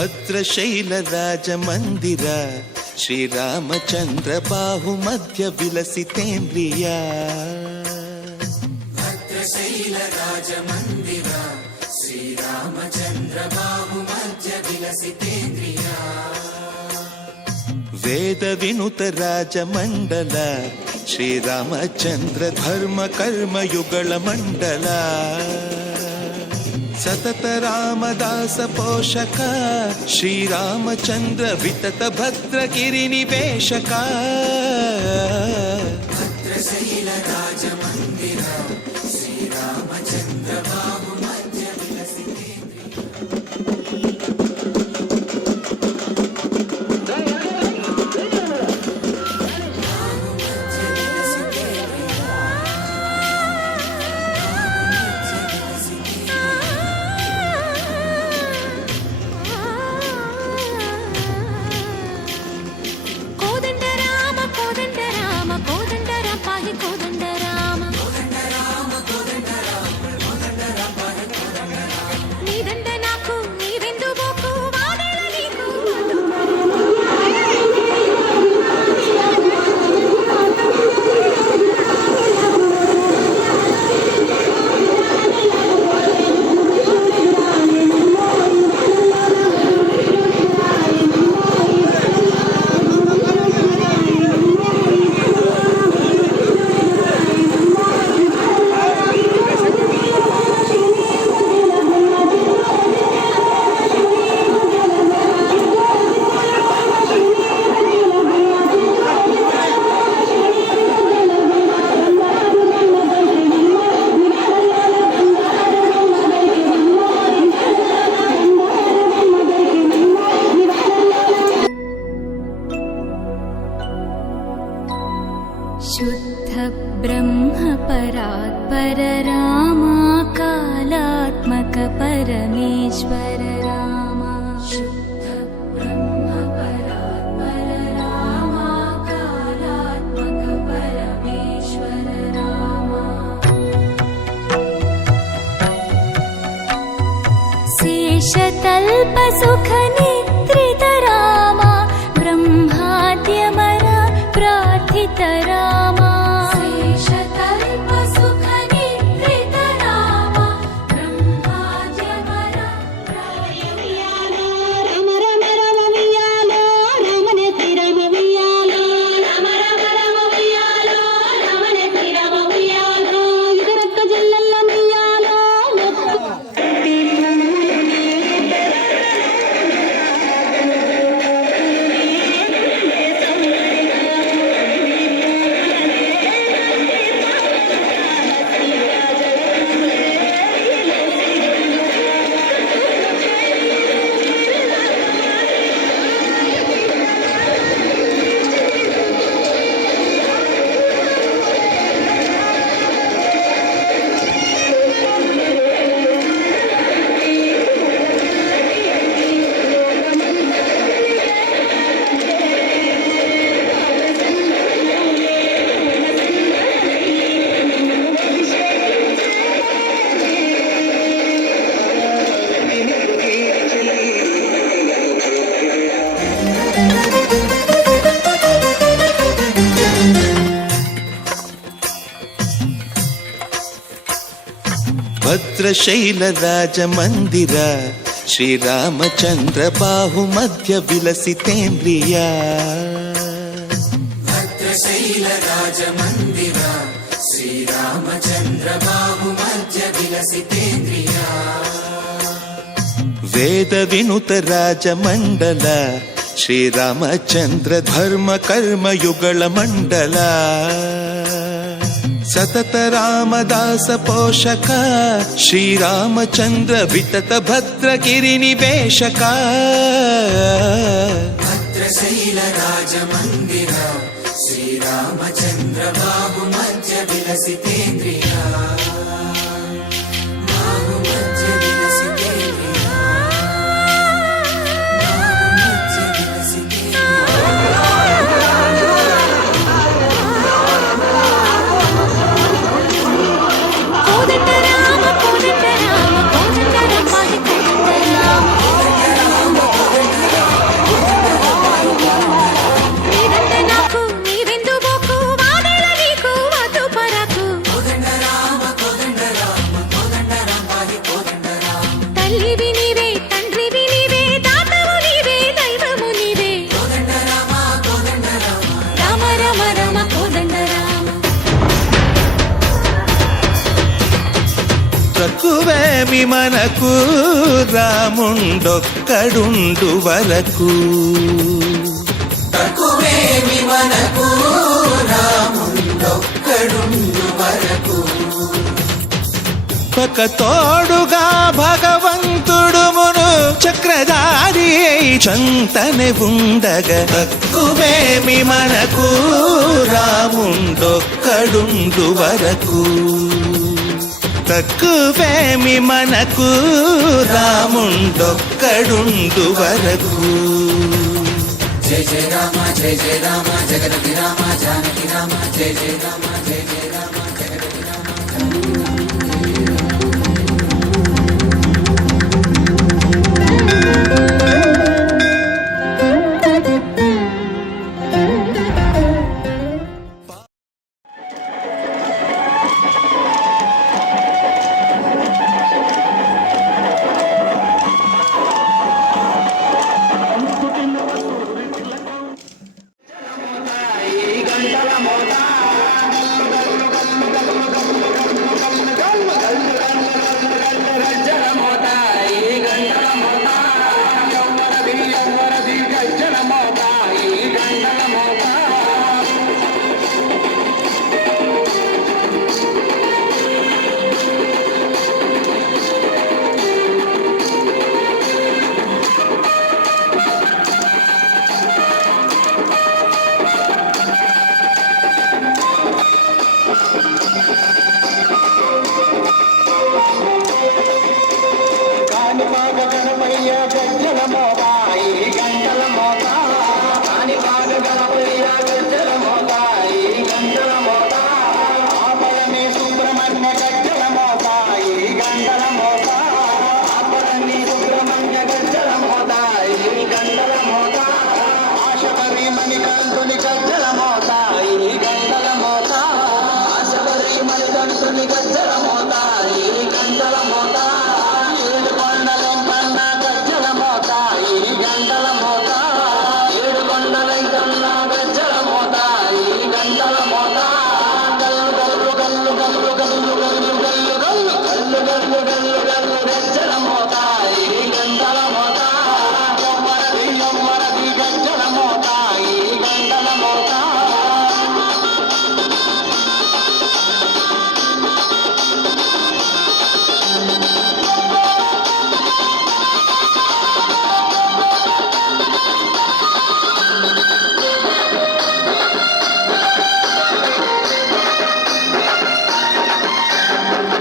ಭದ್ರಶೈಲ ರಾಜ ಮಂದಿರ ಶ್ರೀರಾಮಚಂದ್ರ ಬಾಹು ಮಧ್ಯ ವಿಲಸಿತೇಂದ್ರಿಯ. ಭದ್ರಶೈಲ ರಾಜ ಮಂದಿರ ಶ್ರೀರಾಮಚಂದ್ರ ಬಾಹು ಮಧ್ಯ ವಿಲಸಿತೇಂದ್ರಿಯ. ವೇದ ವಿನುತ ರಾಜ ಮಂಡಲ ಶ್ರೀರಾಮಚಂದ್ರ ಧರ್ಮ ಕರ್ಮಯುಗಳ ಮಂಡಲ. ಸತತ ರಾಮದಾಸ ಪೋಷಕ ಶ್ರೀರಾಮಚಂದ್ರ ವಿತತ ಭದ್ರಗಿರಿ ನಿವೇಶಕ. ಭದ್ರಶೈಲ ರಾಜ ಮಂದಿರ ಶ್ರೀರಾಮಚಂದ್ರ ಬಾಹು ಮಧ್ಯ शुद्ध ब्रह्म परात्पर रामा कालात्मक परमेश्वर रामा. शुद्ध ब्रह्म परात्पर रामा कालात्मक परमेश्वर रामा. शेषतल्प सुख निद्रित रामा ब्रह्माद्यमर प्रार्थित रामा. शेषतल्प सुख निद्रित रामा ब्रह्माद्यमर प्रार्थित राम. रम रम वियालो रमनेति रम वियालो रम रम रम वियालो रमनेति रम वियालो. इदरक्क जल्लल्ल वियालो ಭದ್ರಶೈಲ ರಾಜ ಮಂದಿರ ಶ್ರೀರಾಮಚಂದ್ರ ಬಾಹು ಮಧ್ಯ ವಿಲಸಿತೇಂದ್ರಿಯ. ಭದ್ರಶೈಲ ರಾಜ ಮಂದಿರ ಶ್ರೀರಾಮಚಂದ್ರ ಬಾಹು ಮಧ್ಯ ವಿಲಸಿತೇಂದ್ರಿಯ. ವೇದ ವಿನುತ ರಾಜ ಮಂಡಲ ಶ್ರೀರಾಮಚಂದ್ರ ಧರ್ಮ ಕರ್ಮಯುಗಳ ಮಂಡಲ. ಸತತ ರಾಮದಾಸ ಪೋಷಕ ಶ್ರೀರಾಮಚಂದ್ರ ವಿತತ ಭದ್ರಗಿರಿ ನಿವೇಶಕ. ಭದ್ರಶೈಲ ರಾಜ ಮಂದಿರ ಶ್ರೀರಾಮಚಂದ್ರ ಬಾಹು ಮಧ್ಯ ವಿಲಸಿತೇಂದ್ರಿಯ. ಬಾಹು ಮಧ್ಯ ವಿಲಸಿತೇಂದ್ರಿಯ. ಬಾಹು ಮಧ್ಯ ವಿಲಸಿತೇಂದ್ರಿಯ. కోదండ రామ కోదండ రామ కోదండ రామ కోదండ రామ. తక్కువేమి మనకు రాముండొక్కడుండు వరకు. తక్కువేమి మనకు రాముండొక్కడుండు వరకు. ఒక తోడుగా భగవంతుడుమును చక్రధారి చంతనే ఉండగా. తక్కువేమి మనకు రాముండొక్కడుండు వరకు. తక్కువేమి మనకు రాముండొక్కడుండు వరకు. జయ జయ రామ జయ జయ రామ జగదపి రామ జానకి రామ జయ జయ రామ జయ జయ రామ జగదపి రామ.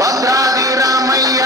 భద్రాది రామయ్య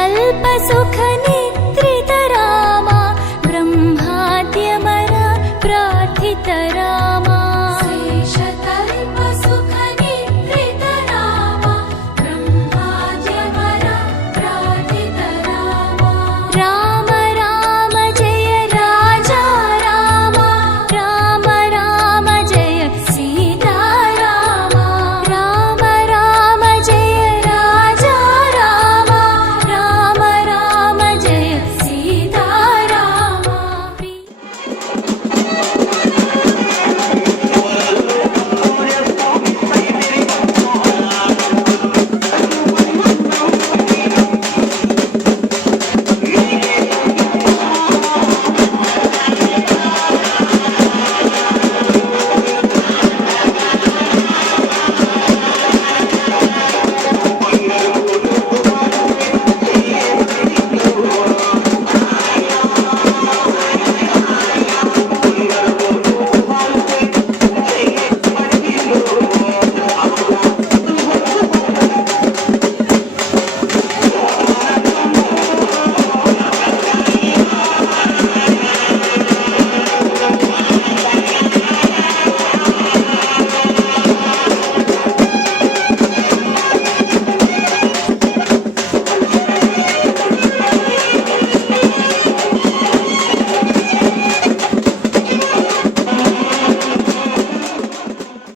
शेषतल्पसुखनिवासिने